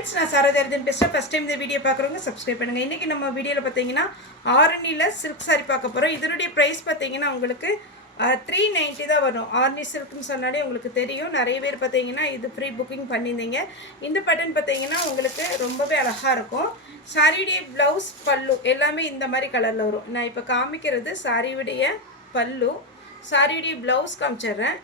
Friends, நான் சாரதாரதன் பேசுகிறேன். First time இந்த வீடியோ பார்க்குறவங்க சப்ஸ்கிரைப் பண்ணுங்கள். இன்றைக்கி நம்ம வீடியோவில் பார்த்தீங்கன்னா ஆரணியில் சில்க் சாரி பார்க்க போகிறோம். இதனுடைய ப்ரைஸ் பார்த்தீங்கன்னா உங்களுக்கு 390 தான் வரும். ஆர்னி சில்க்னு சொன்னாலே உங்களுக்கு தெரியும். நிறைய பேர் பார்த்தீங்கன்னா இது ஃப்ரீ புக்கிங் பண்ணியிருந்தீங்க. இந்த பேட்டர்ன் பார்த்தீங்கன்னா உங்களுக்கு ரொம்பவே அழகாக இருக்கும். சாரியுடைய ப்ளவுஸ், பல்லு எல்லாமே இந்த மாதிரி கலரில் வரும். நான் இப்போ காமிக்கிறது சாரியுடைய பல்லு, சாரியுடைய ப்ளவுஸ் காமிச்சிட்றேன்.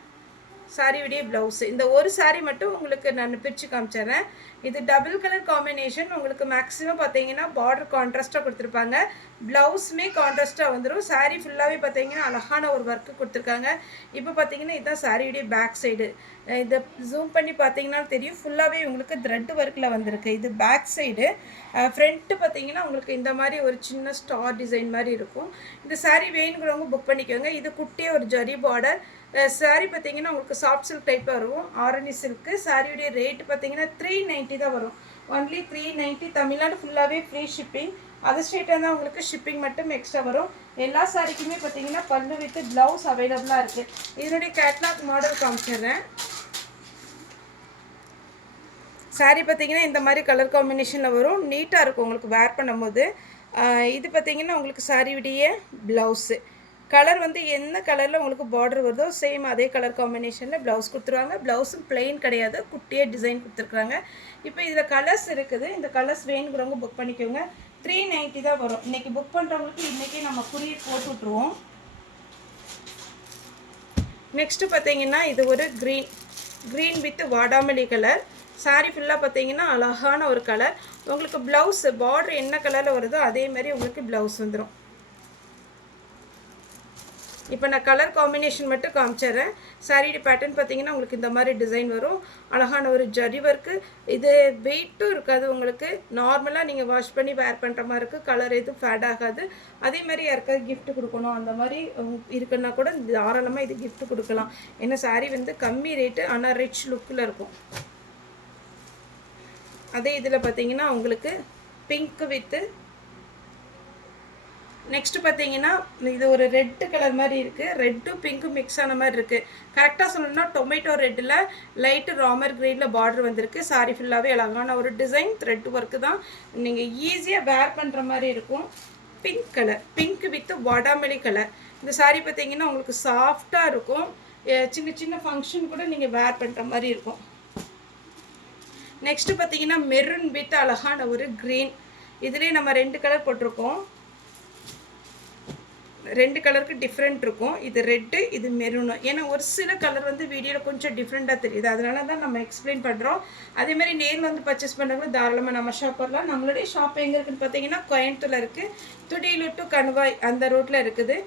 சாரியுடைய ப்ளவுஸு இந்த ஒரு சாரி மட்டும் உங்களுக்கு நான் பிரித்து காமிச்சிட்றேன். இது டபுள் கலர் காம்பினேஷன். உங்களுக்கு மேக்ஸிமம் பார்த்தீங்கன்னா பார்டர் கான்ட்ராஸ்ட்டாக கொடுத்துருப்பாங்க, ப்ளவுஸுமே கான்ட்ராஸ்ட்டாக வந்துடும். சாரீ ஃபுல்லாகவே பார்த்தீங்கன்னா அழகான ஒரு ஒர்க்கு கொடுத்துருக்காங்க. இப்போ பார்த்தீங்கன்னா இதுதான் சாரியுடைய பேக் சைடு. இதை ஜூம் பண்ணி பார்த்தீங்கன்னா தெரியும், ஃபுல்லாகவே உங்களுக்கு த்ரெட் ஒர்க்கில் வந்திருக்கு. இது பேக் சைடு. ஃப்ரண்ட்டு பார்த்தீங்கன்னா உங்களுக்கு இந்த மாதிரி ஒரு சின்ன ஸ்டார் டிசைன் மாதிரி இருக்கும். இந்த சாரீ வேணுங்கிறவங்க புக் பண்ணிக்கோங்க. இது குட்டியே ஒரு ஜரி பார்டர். சாரீ பார்த்தீங்கன்னா உங்களுக்கு சாஃப்ட் சில்க் டைப் வரும், ஆரணி சில்க்கு. சாரியுடைய ரேட்டு பார்த்தீங்கன்னா 390 தான் வரும். ஒன்லி 390. தமிழ்நாடு ஃபுல்லாகவே ஃப்ரீ ஷிப்பிங். அதர் ஸ்டேட்டாக தான் உங்களுக்கு ஷிப்பிங் மட்டும் எக்ஸ்ட்ரா வரும். எல்லா சாரிக்குமே பார்த்தீங்கன்னா பல்லு வித் ப்ளவுஸ் அவைலபிளாக இருக்குது. இதனுடைய கேட்லாக் மாடல் காமிச்சிடுறேன். சாரீ பார்த்தீங்கன்னா இந்த மாதிரி கலர் காம்பினேஷனில் வரும். நீட்டாக இருக்கும் உங்களுக்கு வேர் பண்ணும்போது. இது பார்த்தீங்கன்னா உங்களுக்கு சாரியுடைய ப்ளவுஸு கலர் வந்து என்ன கலரில் உங்களுக்கு பார்டர் வருதோ சேம் அதே கலர் காம்பினேஷனில் ப்ளவுஸ் கொடுத்துருவாங்க. ப்ளவுஸும் பிளெயின் கிடையாது, குட்டியே டிசைன் கொடுத்துருக்குறாங்க. இப்போ இதில் கலர்ஸ் இருக்குது. இந்த கலர்ஸ் வேணுங்கிறவங்க புக் பண்ணிக்கோங்க. 390 தான் வரும். இன்றைக்கி புக் பண்ணுறவங்களுக்கு இன்றைக்கி நம்ம குறியீர் போட்டு விட்ருவோம். நெக்ஸ்ட்டு பார்த்தீங்கன்னா இது ஒரு க்ரீன் வித் வாடாமல்லி கலர். சாரீ ஃபுல்லாக பார்த்தீங்கன்னா அழகான ஒரு கலர். உங்களுக்கு ப்ளவுஸ் பார்டர் என்ன கலரில் வருதோ அதே மாதிரி உங்களுக்கு ப்ளவுஸ் வந்துடும். இப்போ நான் கலர் காம்பினேஷன் மட்டும் காமிச்சிட்றேன். சாரியோட பேட்டர்ன் பார்த்தீங்கன்னா உங்களுக்கு இந்த மாதிரி டிசைன் வரும். அழகான ஒரு ஜரி ஒர்க்கு. இது வெயிட்டும் இருக்காது. உங்களுக்கு நார்மலாக நீங்கள் வாஷ் பண்ணி வேர் பண்ணுற மாதிரி இருக்குது. கலர் எதுவும் ஃபேட் ஆகாது. அதே மாதிரி யாருக்காவது கிஃப்ட் கொடுக்கணும் அந்த மாதிரி இருக்குன்னா கூட தாராளமாக இது கிஃப்ட் கொடுக்கலாம். ஏன்னா சாரீ வந்து கம்மி ரேட்டு, ஆனால் ரிச் லுக்கில் இருக்கும். அதே இதில் பார்த்தீங்கன்னா உங்களுக்கு பிங்க் வித்து நெக்ஸ்ட்டு பார்த்தீங்கன்னா இது ஒரு ரெட்டு கலர் மாதிரி இருக்குது. ரெட்டும் பிங்க்கும் மிக்ஸ் ஆன மாதிரி இருக்குது. கரெக்டாக சொல்லணும்னா டொமேட்டோ ரெட்டில் லைட்டு ராமர் க்ரீனில் பார்டர் வந்திருக்கு. சாரி ஃபுல்லாகவே அழகான ஒரு டிசைன் த்ரெட் ஒர்க்கு தான். நீங்கள் ஈஸியாக வேர் பண்ணுற மாதிரி இருக்கும். பிங்க் கலர், பிங்க் வித் வாடாமல்லி கலர். இந்த சாரீ பார்த்தீங்கன்னா உங்களுக்கு சாஃப்டாக இருக்கும். சின்ன சின்ன ஃபங்க்ஷன் கூட நீங்கள் வேர் பண்ணுற மாதிரி இருக்கும். நெக்ஸ்ட்டு பார்த்தீங்கன்னா மெரூன் வித் அழகான ஒரு க்ரீன். இதுலேயே நம்ம 2 கலர் போட்டிருக்கோம். 2 கலருக்கு டிஃப்ரெண்ட் இருக்கும். இது ரெட்டு, இது மெரூனு. ஏன்னா ஒரு சில கலர் வந்து வீடியோவில் கொஞ்சம் டிஃப்ரெண்ட்டாக தெரியுது, அதனால தான் நம்ம எக்ஸ்பிளைன் பண்ணுறோம். அதேமாதிரி நேரில் வந்து பர்ச்சேஸ் பண்ணுறவங்க தாராளமாக நம்ம ஷாப் வரலாம். நம்மளுடைய ஷாப் எங்கே இருக்குதுன்னு பார்த்தீங்கன்னா கோயம்புத்தூரில் இருக்குது. துடியலூர் டு கணுவாய் அந்த ரோட்டில் இருக்குது.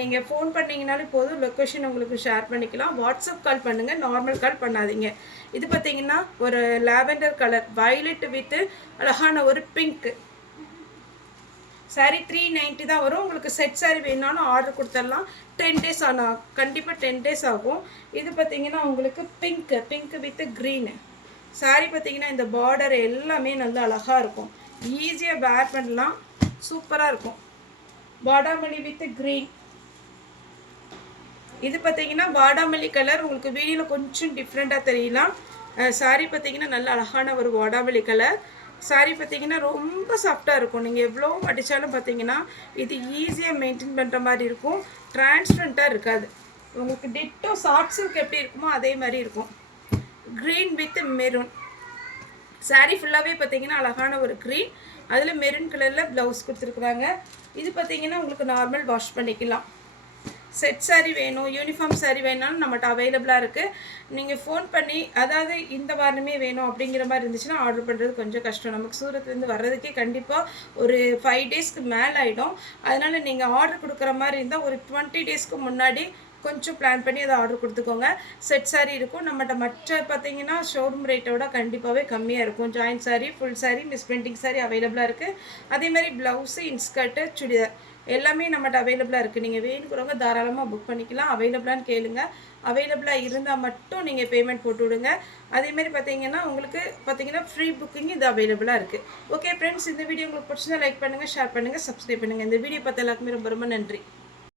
நீங்கள் ஃபோன் பண்ணிங்கனாலே போதும், லொக்கேஷன் உங்களுக்கு ஷேர் பண்ணிக்கலாம். வாட்ஸ்அப் கால் பண்ணுங்கள், நார்மல் கால் பண்ணாதீங்க. இது பார்த்தீங்கன்னா ஒரு லாவெண்டர் கலர், வயலட் வித்து அழகான ஒரு பிங்க்கு. சாரீ 390 தான் வரும். உங்களுக்கு செட் சாரீ வேணுனாலும் ஆர்டர் கொடுத்துடலாம். 10 டேஸ் ஆனால் கண்டிப்பாக 10 டேஸ் ஆகும். இது பார்த்தீங்கன்னா உங்களுக்கு பிங்க் வித் க்ரீனு. சாரீ பார்த்தீங்கன்னா இந்த பார்டர் எல்லாமே நல்லா அழகாக இருக்கும். ஈஸியாக வேர் பண்ணலாம், சூப்பராக இருக்கும். வாடாமல்லி வித் க்ரீன். இது பார்த்தீங்கன்னா வாடாமல்லி கலர். உங்களுக்கு வீடியோவில் கொஞ்சம் டிஃப்ரெண்ட்டாக தெரியலாம். சாரீ பார்த்தீங்கன்னா நல்ல அழகான ஒரு வாடாமல்லி கலர். சாரீ பார்த்தீங்கன்னா ரொம்ப சாஃப்டாக இருக்கும். நீங்கள் எவ்வளோ அடித்தாலும் பார்த்தீங்கன்னா இது ஈஸியாக மெயின்டைன் பண்ணுற மாதிரி இருக்கும். டிரான்ஸ்பரண்ட்டாக இருக்காது. உங்களுக்கு டிட்டோ சாஃப்ட் சில்க் எப்படி இருக்குமோ அதே மாதிரி இருக்கும். Green with maroon. சாரீ ஃபுல்லாகவே பார்த்தீங்கன்னா அழகான ஒரு க்ரீன், அதில் மெரூன் கலரில் ப்ளவுஸ் கொடுத்துருக்குறாங்க. இது பார்த்தீங்கன்னா உங்களுக்கு நார்மல் வாஷ் பண்ணிக்கலாம். செட் சாரீ வேணும், யூனிஃபார்ம் சாரீ வேணாலும் நம்மகிட்ட அவைலபிளாக இருக்குது. நீங்கள் ஃபோன் பண்ணி அதாவது இந்த வாரமே வேணும் அப்படிங்கிற மாதிரி இருந்துச்சுன்னா ஆர்டர் பண்ணுறது கொஞ்சம் கஷ்டம். நமக்கு சூரத்துலேருந்து வர்றதுக்கே கண்டிப்பாக ஒரு 5 டேஸ்க்கு மேலே ஆகிடும். அதனால் நீங்கள் ஆர்டர் கொடுக்குற மாதிரி இருந்தால் ஒரு 20 டேஸ்க்கு முன்னாடி கொஞ்சம் பிளான் பண்ணி அதை ஆர்டர் கொடுத்துக்கோங்க. செட் சாரீ இருக்கும் நம்மகிட்ட. மற்ற பார்த்தீங்கன்னா ஷோரூம் ரேட்டோட கண்டிப்பாகவே கம்மியாக இருக்கும். Joint sari, full sari, miss printing sari அவைலபிளாக இருக்குது. அதேமாதிரி ப்ளவுஸு, இன்ஸ்கர்ட்டு, சுடிதார் எல்லாமே நம்மகிட்ட அவைலபிளாக இருக்குது. நீங்கள் வேணுங்கிறவங்க தாராளமாக புக் பண்ணிக்கலாம். அவைலபிளான்னு கேளுங்க. அவைலபிளாக இருந்தால் மட்டும் நீங்கள் பேமெண்ட் போட்டு விடுங்க. அதேமாதிரி பார்த்தீங்கன்னா உங்களுக்கு பார்த்தீங்கன்னா ஃப்ரீ புக்கிங் இது அவைலபிளாக இருக்குது. ஓகே ஃப்ரெண்ட்ஸ், இந்த வீடியோ உங்களுக்கு பிடிச்சிருந்தா லைக் பண்ணுங்கள், ஷேர் பண்ணுங்கள், சப்ஸ்கிரைப் பண்ணுங்கள். இந்த வீடியோ பார்த்த எல்லாருக்குமே ரொம்ப ரொம்ப நன்றி.